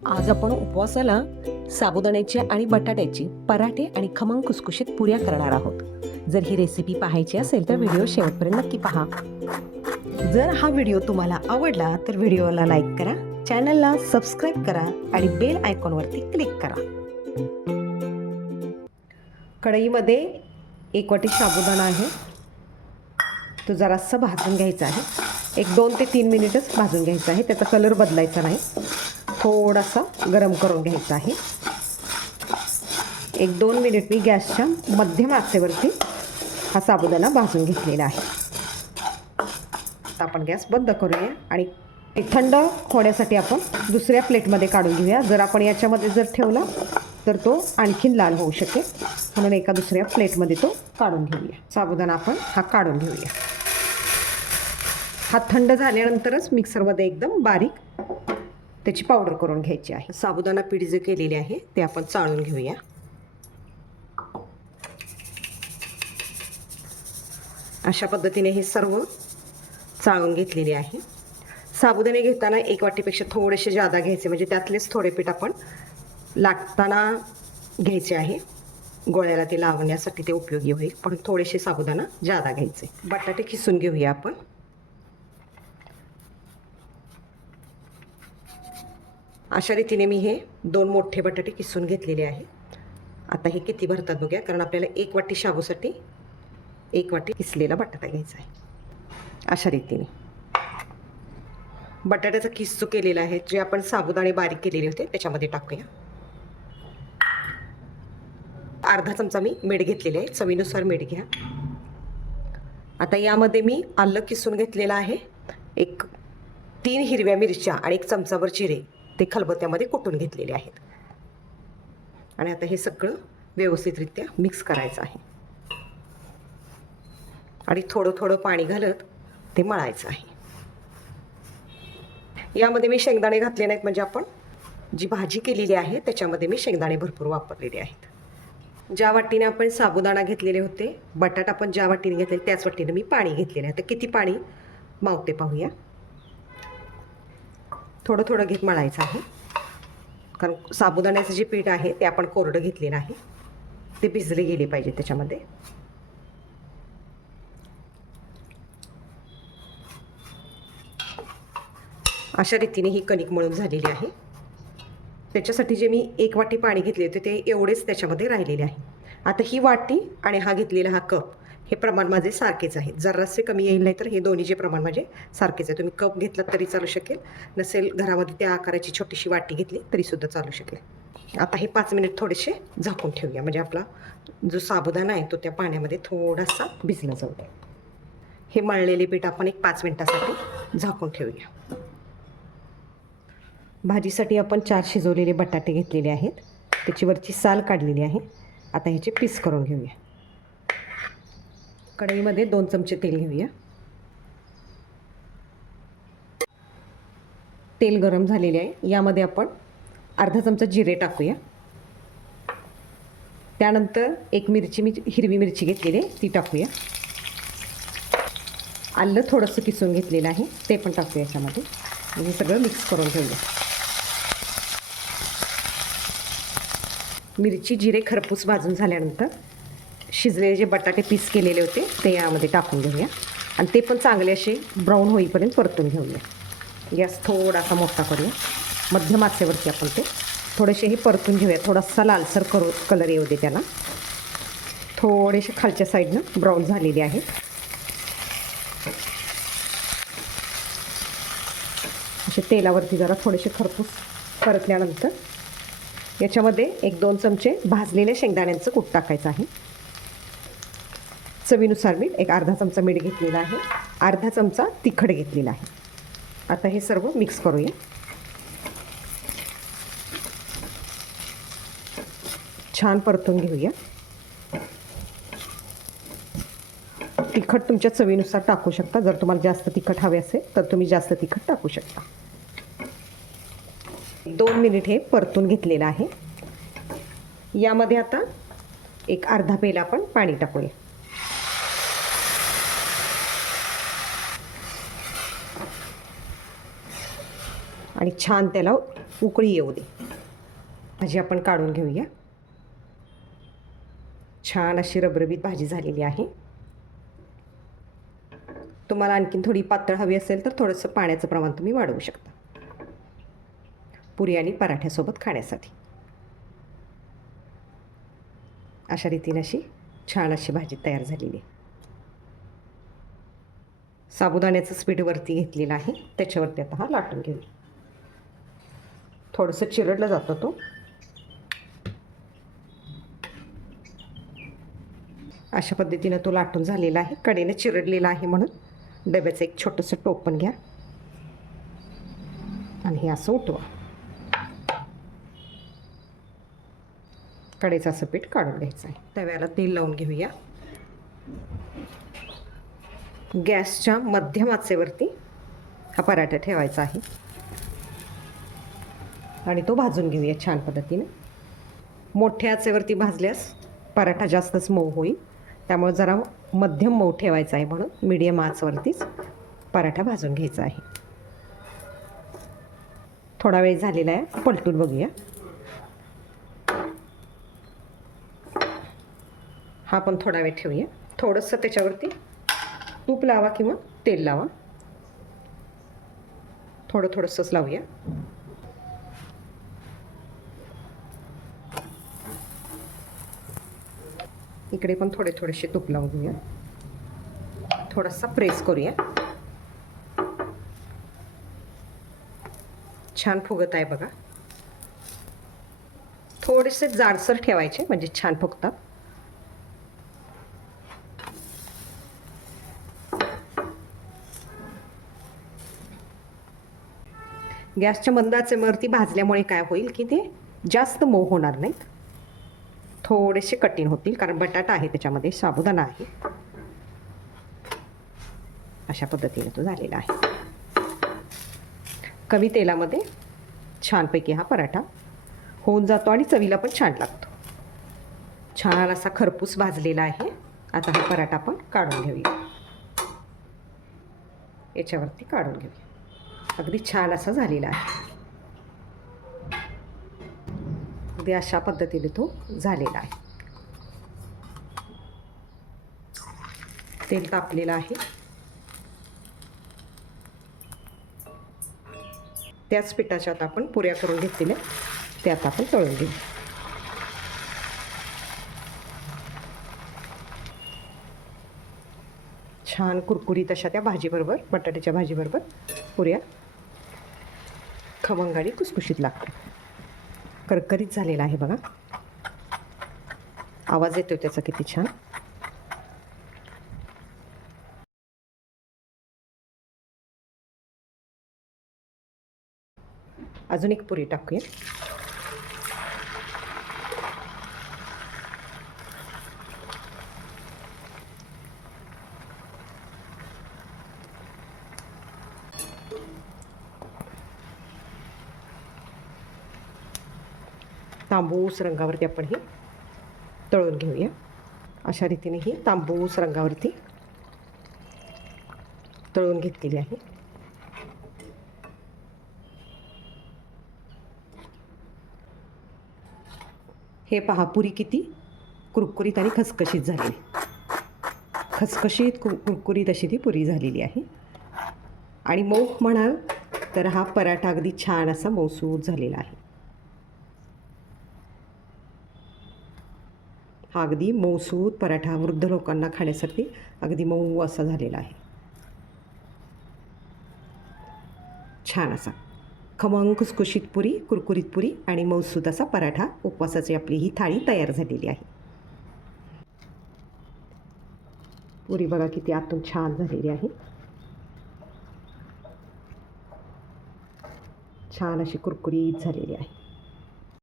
आज आपण उपवासाला साबुदाण्याची आणि बटाट्याची पराठे आणि खमंग खुसखुशीत पुऱ्या करणार आहोत. जर ही रेसिपी पाहायची असेल तर व्हिडिओ शेवटपर्यंत नक्की पहा. जर हा व्हिडिओ तुम्हाला आवडला तर व्हिडिओला लाईक करा, चॅनलला सबस्क्राईब करा आणि बेल आयकॉनवरती क्लिक करा. कढईमध्ये 1 वाटी साबुदाणा आहे, तो जरासा भाजून घ्यायचा आहे. 1-2 ते 3 मिनिटच भाजून घ्यायचा आहे, त्याचा कलर बदलायचा नाही. थोडासा गरम करून घ्यायचा आहे. 1-2 मिनिट मी गॅसच्या मध्यम आचेवरती हा साबुदाणा भाजून घेतलेला आहे. आता आपण गॅस बंद करूया आणि थंड होण्यासाठी आपण दुसऱ्या प्लेटमध्ये काढून घेऊया. जर आपण याच्यामध्ये जर ठेवला तर तो आणखीन लाल होऊ शकेल, म्हणून एका दुसऱ्या प्लेटमध्ये तो काढून घेऊया. साबुदाणा आपण हा काढून घेऊया. हा थंड झाल्यानंतरच मिक्सरमध्ये एकदम बारीक त्याची पावडर करून घ्यायची आहे. साबुदाणा पीठ जे केलेले आहे ते आपण चाळून घेऊया. अशा पद्धतीने हे सर्व चाळून घेतलेले आहे. साबुदाणे घेताना 1 वाटीपेक्षा थोडेसे जादा घ्यायचे, म्हणजे त्यातलेच थोडे पीठ आपण लाटताना घ्यायचे आहे. गोळ्याला ते लावण्यासाठी ते उपयोगी होईल, पण थोडेसे साबुदाणा जादा घ्यायचे. बटाटे खिसून घेऊया आपण. अशा रीतीने मी हे 2 मोठे बटाटे किसून घेतलेले आहे. आता हे किती भरतात बघूया, कारण आपल्याला 1 वाटी शाबूसाठी 1 वाटी किसलेला बटाटा घ्यायचा आहे. अशा रीतीने बटाट्याचा किस जो केलेला आहे, जे आपण साबुदाणे बारीक केलेले होते त्याच्यामध्ये टाकूया. अर्धा चमचा मी मीठ घेतलेले आहे, चवीनुसार मीठ घ्या. आता यामध्ये मी आलं किसून घेतलेलं आहे. 3 हिरव्या मिरच्या आणि 1 चमचाभर जिरे ते खलबत्त्यामध्ये कुटून घेतलेले आहेत. आणि आता हे सगळं व्यवस्थितरित्या मिक्स करायचं आहे आणि थोडं थोडं पाणी घालत ते मळायचं आहे. यामध्ये मी शेंगदाणे घातले नाहीत, म्हणजे आपण जी भाजी केलेली आहे त्याच्यामध्ये मी शेंगदाणे भरपूर वापरलेले आहेत. ज्या वाटीने आपण साबुदाणा घेतलेले होते, बटाटा पण ज्या वाटीने घेतले त्याच वाटीने मी पाणी घेतलेलं आहे. तर किती पाणी मावते पाहूया. थोडं थोडं घेत मळायचं आहे, कारण साबुदाण्याचं जे पीठ आहे ते आपण कोरडं घेतलेलं आहे, ते भिजले गेले पाहिजे त्याच्यामध्ये. अशा रीतीने ही कणिक मळून झालेली आहे. त्याच्यासाठी जे मी 1 वाटी पाणी घेतले होते ते एवढेच त्याच्यामध्ये राहिलेले आहे. आता ही वाटी आणि हा घेतलेला हा कप हे प्रमाण माझे सारखेच आहे. जरासे कमी येईल, नाही तर हे दोन्ही जे प्रमाण माझे सारखेच आहे. तुम्ही कप घेतला तरी चालू शकेल, नसेल घरामध्ये त्या आकाराची छोटीशी वाटी घेतली तरीसुद्धा चालू शकेल. आता हे 5 मिनिट थोडेसे झाकून ठेवूया, म्हणजे आपला जो साबुदाणा आहे तो त्या पाण्यामध्ये थोडासा भिजला जाऊ द्या. हे मळलेले पीठ आपण 5 मिनिटासाठी झाकून ठेवूया. भाजीसाठी आपण 4 शिजवलेले बटाटे घेतलेले आहेत, त्याची वरची साल काढलेली आहे. आता ह्याचे पीस करून घेऊया. कढईमध्ये 2 चमचे तेल घेऊया. तेल गरम झालेले आहे. यामध्ये आपण अर्धा चमचा जिरे टाकूया. त्यानंतर 1 हिरवी मिरची घेतलेली आहे ती टाकूया. आलं थोडंसं किसून घेतलेलं आहे ते पण टाकूया याच्यामध्ये. हे सगळं मिक्स करून घेऊया. मिरची जिरे खरपूस भाजून झाल्यानंतर शिजलेले जे बटाटे पीस केलेले होते ते यामध्ये टाकून घेऊया आणि ते पण चांगले असे ब्राऊन होईपर्यंत परतून घेऊया. गॅस थोडासा मोठा करूया, मध्यम आचेवरती आपण ते थोडेसे हे परतून घेऊया. थोडासा लालसर कलर येऊ दे त्याला. थोडेसे खालच्या साईडनं ब्राऊन झालेले आहेत. असे तेलावरती जरा थोडेसे खरपूस परतल्यानंतर याच्यामध्ये 1-2 चमचे भाजलेल्या शेंगदाण्यांचं कूट टाकायचं आहे. चवीनुसार मीठ, अर्धा चमचा मीठ घेतलेला आहे. अर्धा चमचा तिखट घेतलेला आहे. आता हे सर्व मिक्स करूया. छान परतून घेऊया. तिखट तुमच्या चवीनुसार टाकू शकता. जर तुम्हाला जास्त तिखट हवे असेल तर तुम्ही जास्त तिखट टाकू शकता. 2 मिनिट हे परतून घेतलेलं आहे. यामध्ये आता अर्धा पेला आपण पाणी टाकूया. आणि छान त्याला उकळी येऊ दे. भाजी आपण काढून घेऊया. छान अशी रबरबीत भाजी झालेली आहे. तुम्हाला आणखीन थोडी पातळ हवी असेल तर थोडंसं पाण्याचं प्रमाण तुम्ही वाढवू शकता, पुरी आणि पराठ्यासोबत खाण्यासाठी. अशा रीतीने अशी छान अशी भाजी तयार झालेली आहे. साबुदाण्याचं पीठ वरती घेतलेलं आहे, त्याच्यावरती आता हा लाटून घेऊया. थोडंसं चिरडलं जातं तो. अशा पद्धतीनं तो लाटून झालेला आहे. कडेने चिरडलेला आहे म्हणून डब्याचं एक छोटंसं टोपण घ्या आणि हे असं उठवा. कडेचं असं पीठ काढून घ्यायचं आहे. तव्याला तेल लावून घेऊया. गॅसच्या मध्यम आचेवरती हा पराठा ठेवायचा आहे आणि तो भाजून घेऊया छान पद्धतीने. मोठ्या आचेवरती भाजल्यास पराठा जास्तच मऊ होईल, त्यामुळे जरा मध्यम मऊ ठेवायचा आहे, म्हणून मीडियम आचवरतीच पराठा भाजून घ्यायचा आहे. थोडा वेळ झालेला आहे, पलटून बघूया. हा पण थोडा वेळ ठेवूया. थोडंसं त्याच्यावरती तूप लावा किंवा तेल लावा. थोडंसंच लावूया. इकडे पण थोडेसे तूप लावून घेऊया. थोडासा प्रेस करूया. छान फुगत आहे बघा. थोडेसे जाडसर ठेवायचे म्हणजे छान फुगतात. गॅसच्या मंद आचेवरती भाजल्यामुळे काय होईल की ते जास्त मऊ होणार नाहीत, थोडेसे कठीण होतील, कारण बटाटा आहे त्याच्यामध्ये, साबुदाणा आहे. अशा पद्धतीने तो झालेला आहे. कमी तेलामध्ये छानपैकी हा पराठा होऊन जातो आणि चवीला पण छान लागतो. छान असा खरपूस भाजलेला आहे. आता हा पराठा आपण काढून घेऊया. याच्यावरती काढून घेऊया. अगदी छान असा झालेला आहे. अगदी अशा पद्धतीने तो झालेला आहे. तेल तापलेलं आहे. त्याच पिठाच्या आता आपण पुऱ्या करून घेतलेल्या त्या आता आपण तळून घेऊ. छान कुरकुरीत अशा त्या भाजीबरोबर, बटाट्याच्या भाजीबरोबर पुऱ्या खमंग आणि कुसकुशीत लागतात. करकरीत झालेला आहे बघा. आवाज येतोय त्याचा किती छान. अजून एक पुरी टाकूया. तांबूस रंगावरती आपण ही तळून घेऊया. अशा रीतीने ही तांबूस रंगावरती तळून घेतलेली आहे. हे पहा, पुरी किती कुरकुरीत आणि खसखशीत झाली. खसखशीत कुरकुरीत अशी ती पुरी झालेली आहे. आणि मऊ म्हणाल तर हा पराठा अगदी छान असा मऊसूत झालेला आहे. हा अगदी मऊसूत पराठा वृद्ध लोकांना खाण्यासाठी अगदी मऊ असा झालेला आहे. छान असा खमंग खुसखुशीत पुरी, कुरकुरीत पुरी आणि मऊसूत असा पराठा, उपवासाची आपली ही थाळी तयार झालेली आहे. पुरी बघा किती आतून छान झालेली आहे. छान अशी कुरकुरीत झालेली आहे.